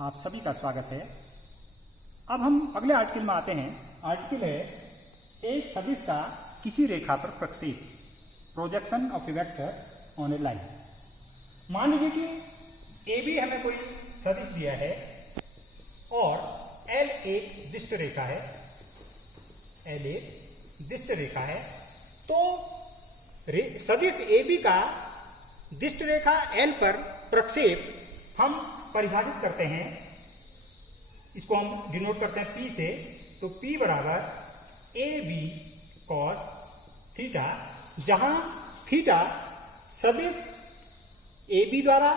आप सभी का स्वागत है। अब हम अगले आर्टिकल में आते हैं। आर्टिकल है एक सदिश का किसी रेखा पर प्रक्षेप, projection of A vector on A line. मान लीजिए कि ए बी हमें कोई सदिश दिया है और एल एक दिष्ट रेखा है, एल एक दिष्ट रेखा है, तो सदिश ए बी का दिष्ट रेखा एल पर प्रक्षेप हम परिभाषित करते हैं। इसको हम डिनोट करते हैं P से। तो P बराबर ए बी कॉस थीटा, जहां थीटा सदिश ए बी द्वारा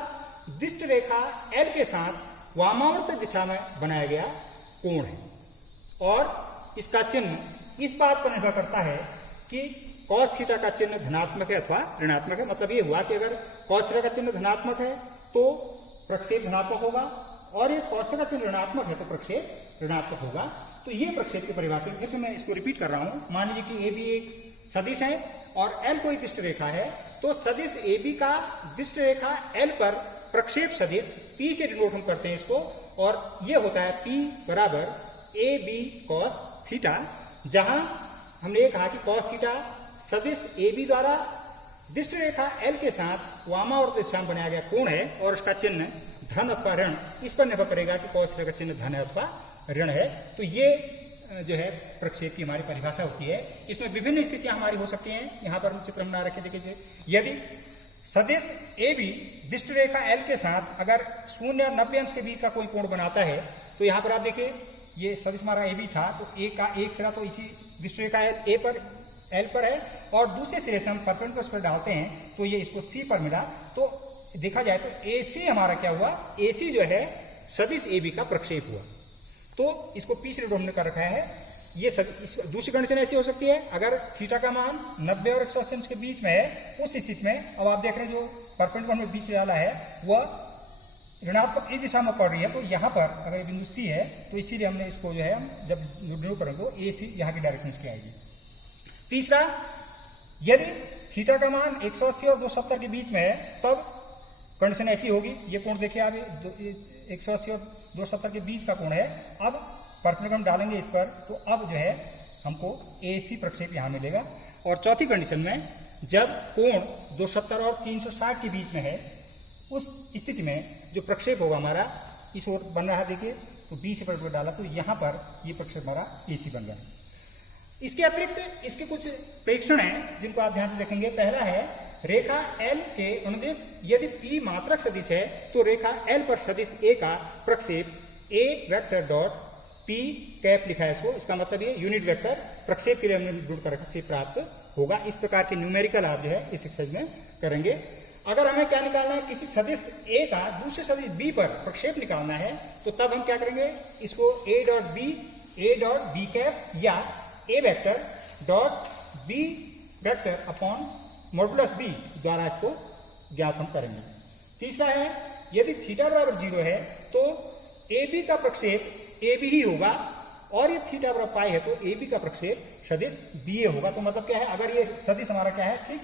दिष्ट रेखा L के साथ वामावर्त दिशा में बनाया गया कोण है। और इसका चिन्ह इस बात पर निर्भर करता है कि कॉस थीटा का चिन्ह धनात्मक है अथवा ऋणात्मक है। मतलब ये हुआ कि अगर कॉस थीटा का चिन्ह धनात्मक है तो प्रक्षेप धनात्मक होगा, और ये कॉस थीटा का चिन्ह ऋणात्मक है तो प्रक्षेप ऋणात्मक होगा। तो ये प्रक्षेप की परिभाषा, फिर से मैं इसको रिपीट कर रहा हूं। मान लीजिए कि ए बी एक सदिश है और एल कोई दिष्ट रेखा है, तो सदिश ए बी का दिष्ट रेखा एल पर प्रक्षेप सदिश P से डिनोट हम करते हैं इसको, और ये होता है P बराबर ए बी कॉस थीटा, जहां हमने ये कहा कि कॉस थीटा सदिश ए बी द्वारा दिष्ट रेखा L के साथ वामावर्त दिशा में बनाया गया कोण है, और इसका चिन्ह धन अथवा ऋण इस पर निर्भर करेगा कि कॉस थीटा का चिन्ह धन है अथवा ऋण है। तो ये जो है प्रक्षेप की हमारी परिभाषा होती है। इसमें विभिन्न स्थितियां हमारी हो सकती हैं। यहाँ पर हम चित्र बना रखे, देखिए यदि सदिश ए बी दिष्ट रेखा L के साथ अगर 0 और 90 अंश के बीच का कोई कोण बनाता है, तो यहाँ पर आप देखिए ये सदिश हमारा ए बी था, तो ए का एक सिरा तो इसी दिष्ट रेखा एल पर है, और दूसरे सिरे से हम परपेंडिकुलर पर डालते हैं तो ये इसको सी पर मिला। तो देखा जाए तो ए सी हमारा क्या हुआ, ए सी जो है सदिश ए बी का प्रक्षेप हुआ। तो इसको पी से हमने कर रखा है। ये दूसरी कंडीशन ऐसी हो सकती है अगर थीटा का मान 90 और 180 अंश के बीच में है, उस स्थिति में अब आप देख रहे हैं जो परपेंडिकुलर में बीच डाला है वह ऋणात्मक इस दिशा में पड़ रही है। तो यहाँ पर अगर ये बिंदु सी है तो इसीलिए हमने इसको जो है हम जब डिनोट करेंगे तो ए सी यहाँ की डायरेक्शन इसकी आएगी। तीसरा, यदि थीटा का मान 180 और 270 के बीच में है, तब कंडीशन ऐसी होगी। ये कोण देखिए आप, 180 और 270 के बीच का कोण है। अब परपेंडिकुलर हम डालेंगे इस पर, तो अब जो है हमको ए सी प्रक्षेप यहाँ मिलेगा। और चौथी कंडीशन में जब कोण 270 और 360 के बीच में है, उस स्थिति में जो प्रक्षेप होगा हमारा इस ओर बन रहा है, देखिए तो बी से परपेंडिकुलर डाला तो यहाँ पर ये प्रक्षेप हमारा ए सी बन गया। इसके अतिरिक्त इसके कुछ प्रेक्षण हैं जिनको आप ध्यान से देखेंगे। पहला है रेखा L के अनुदिश यदि P मात्रक सदिश है तो रेखा L पर सदिश A का प्रक्षेप A vector dot P cap लिखा है इसको, इसका मतलब ये यूनिट वेक्टर प्रक्षेप के लिए हमने जुड़ कर से प्राप्त होगा। इस प्रकार के न्यूमेरिकल आप जो है इस एक्सरसाइज में करेंगे। अगर हमें क्या निकालना है, किसी सदिश A का दूसरे सदिश B पर प्रक्षेप निकालना है, तो तब हम क्या करेंगे, इसको A डॉट B कैप या A vector dot B vector upon modulus B द्वारा इसको ज्ञात हम करेंगे। तीसरा है यदि थीटा बराबर 0 है तो AB का प्रक्षेप AB ही होगा, और ये थीटा बराबर पाई है तो AB का प्रक्षेप सदिश BA होगा। तो मतलब क्या है, अगर ये सदिश हमारा क्या है, ठीक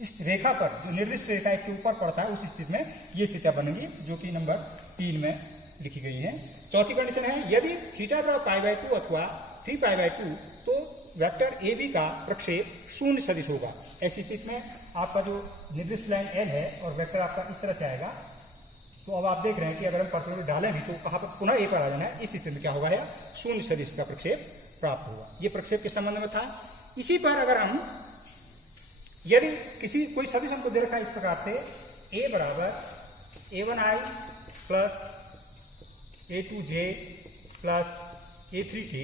इस रेखा पर जो निर्दिष्ट रेखा इसके ऊपर पड़ता है, उस स्थिति में ये स्थितियां बनेंगी जो कि नंबर 3 में लिखी गई है। चौथी कंडीशन है यदि थीटा बराबर π/2 अथवा 3π/2 तो वेक्टर ए बी का प्रक्षेप शून्य सदिश होगा। ऐसी स्थिति में आपका जो निर्दिष्ट लाइन एल है और वेक्टर आपका इस तरह से आएगा। तो अब आप देख रहे हैं कि अगर हम परपेंडिकुलर डालें भी तो कहाँ पर पुनः ए पर आ जाना है। इस स्थिति में क्या होगा, शून्य सदिश का प्रक्षेप प्राप्त होगा। ये प्रक्षेप के संबंध में था। इसी पर अगर हम यदि किसी कोई सदिश हमको दे रखा है इस प्रकार से, a बराबर a1i plus a2j plus a3k,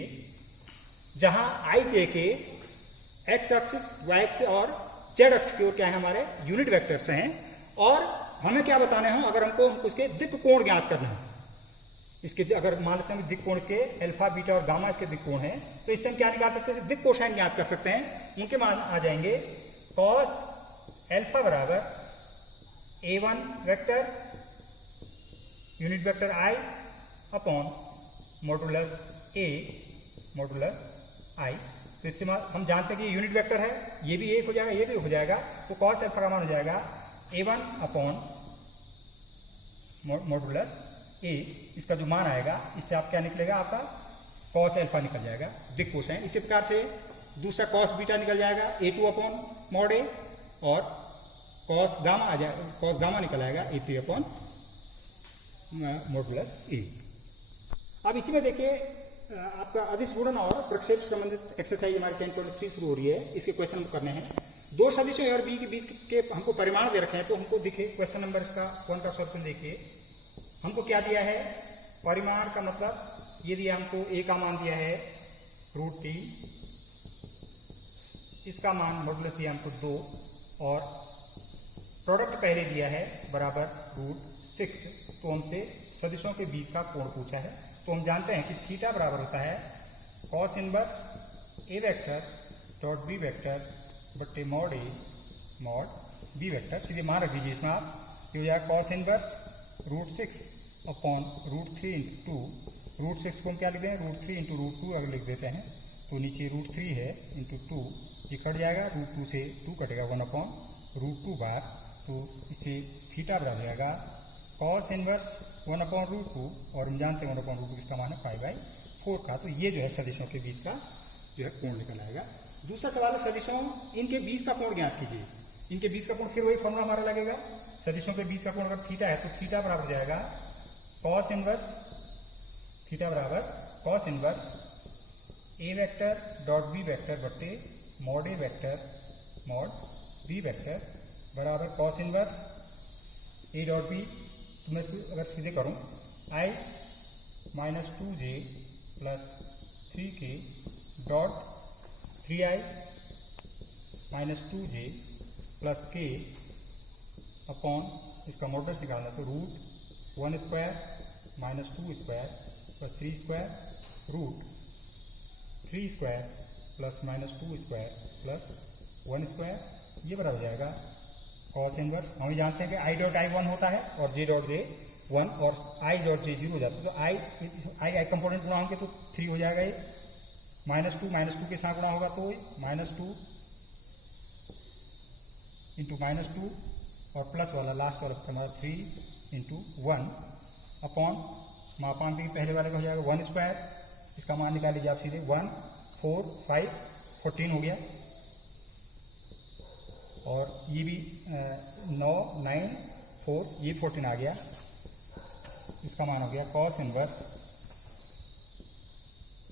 जहां i j के x एक्सिस, y एक्सिस और z अक्ष की ओर क्या है हमारे यूनिट वेक्टर्स हैं, और हमें क्या बताने हैं, अगर हमको उसके दिक् कोण ज्ञात करना है, इसके अगर मान लेते हैं दिक् कोण इसके अल्फा बीटा और गामा इसके दिक् कोण है, तो इससे हम क्या निकाल सकते हैं, दिक् कोसाइन ज्ञात कर सकते हैं। उनके मान आ जाएंगे कॉस अल्फा बराबर a1 vector unit vector i upon modulus a modulus i। तो इससे हम जानते हैं कि यूनिट वेक्टर है, ये भी एक हो जाएगा, ये भी हो जाएगा, तो कॉस अल्फा का मान हो जाएगा a1 अपॉन मॉडुलस ए, इसका जो मान आएगा इससे आप क्या निकलेगा, आपका कॉस अल्फा निकल जाएगा, बिग कोसाइन। इसी प्रकार से दूसरा कॉस बीटा निकल जाएगा A2 अपॉन मॉड ए, और कॉस गामा आ जाएगा, कॉस गामा निकल आएगा A3 अपॉन मॉडुलस ए। अब इसी में देखिए आपका अदिश गुणन और प्रक्षेप संबंधित एक्सरसाइज हमारी 10.3 शुरू हो रही है। इसके क्वेश्चन हम करने हैं। दो सदिशों ए और बी के बीच के हमको परिमाण दे रखे हैं, तो हमको देखिए क्वेश्चन नंबर इसका 1 का सॉल्यूशन देखिए। हमको क्या दिया है, परिमाण का मतलब ये दिया हमको, ए का मान दिया है √t, इसका मान मॉडुलस दिया हमको 2, और प्रोडक्ट पहले दिया है बराबर √6। तो हमसे सदिशों के बीच का कोण पूछा है। तो हम जानते हैं कि थीटा बराबर होता है cos inverse a vector dot b vector बट्टे mod A mod b vector. सीधे मान रख दीजिए इसमें आप, ये हो जाएगा कॉस इनवर्स √6 अपॉन √3 इंटू 2। √6 को हम क्या लिख दें, √3 इंटू √2 अगर लिख देते हैं तो नीचे √3 है इंटू 2, ये कट जाएगा, √2 से 2 कटेगा, 1 अपॉन √2 बार। तो इसे थीटा बराबर जाएगा कॉस इनवर्स 1 अपॉन √2, और हम जानते हैं 1 अपॉन √2 इसका मान है π/4 का। तो ये जो है सदिशों के बीच का जो है कोण निकल आएगा। दूसरा सवाल है सदिशों इनके बीच का कोण ज्ञात कीजिए। इनके बीच का कोण, फिर वही फॉर्मूला हमारा लगेगा। सदिशों के बीच का कोण अगर थीटा है तो थीटा बराबर जाएगा कॉस इनवर्स, थीटा बराबर cos inverse a vector dot b vector बट्टे mod a vector mod b vector बराबर cos inverse a dot b. तो मैं इसको अगर सीधे करूँ, i minus 2j plus 3k dot 3i minus 2j plus k upon इसका मॉडुलस निकालना, तो √1² minus 2² plus 3² √3² plus minus 2² plus 1², ये बराबर हो जाएगा कॉस इनवर्स। हम जानते हैं कि i डॉट i 1 होता है और j डॉट j 1, और i डॉट j 0 हो जाता है। तो i कंपोनेंट गुणा होंगे तो 3 हो जाएगा, ये -2 के साथ गुणा होगा तो -2 इंटू -2, और प्लस वाला लास्ट वाला हमारा 3 इंटू 1 अपॉन मापांक भी पहले वाले का हो जाएगा 1², इसका मान निकाल लीजिए आप सीधे, 1 4 5 14 हो गया, और ये भी 9 9 4 ये 14 आ गया। इसका मान हो गया कॉस इनवर्स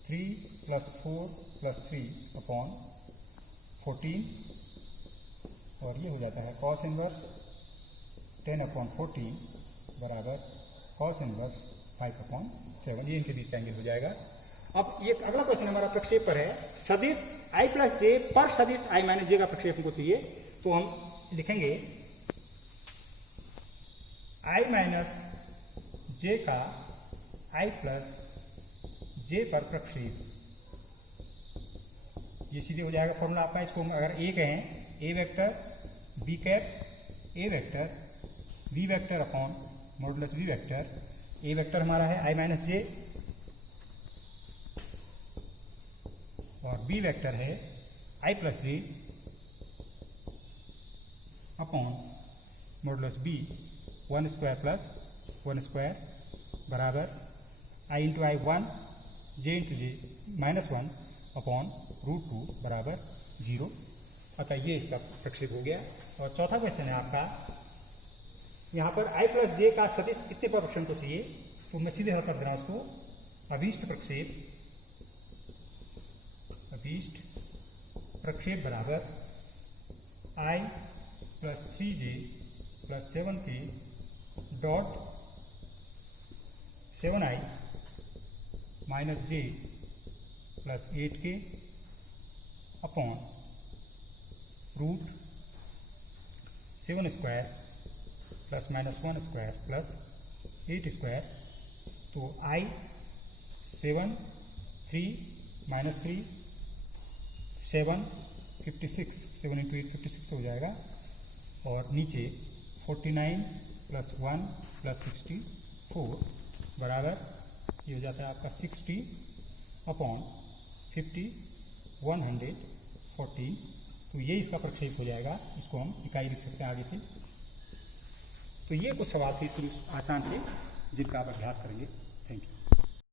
3 + 4 + 3 अपॉन 14, और ये हो जाता है कॉस इनवर्स 10/14 बराबर कॉस इनवर्स 5/7। ये इनके बीच का एंगल हो जाएगा। अब ये अगला क्वेश्चन हमारा प्रक्षेप पर है। सदिश i + j पर सदिश i - j का प्रक्षेप हमको चाहिए। तो हम लिखेंगे i - j का i + j पर प्रक्षेप, ये सीधे हो जाएगा फॉर्मूला आपका। इसको अगर a कहें, a vector b cap a vector b vector upon modulus b vector. a vector हमारा है i - j, और b वेक्टर है i + j upon modulus b 1² plus 1² बराबर i into i 1 j into j -1 upon √2 बराबर 0। अतः ये इसका प्रक्षेप हो गया। और चौथा क्वेश्चन है आपका, यहाँ पर i + j का सदिश कितने पर प्रक्षेप को चाहिए। तो मैं सीधे हल कर दे रहा हूँ उसको। अभीष्ट प्रक्षेप बराबर i + 3j + 7k dot 7i - j + 8k upon √7² plus -1² plus 8²। तो i 7 3 -3 7 56, 7 × 8 56 हो जाएगा, और नीचे 49 + 1 + 64 बराबर ये हो जाता है आपका 60 अपॉन 50 140। तो ये इसका प्रक्षेप हो जाएगा। इसको हम इकाई लिख सकते हैं आगे से। तो ये कुछ सवाल थे शुरू आसान से। जिनका आप अभ्यास करेंगे। Thank you.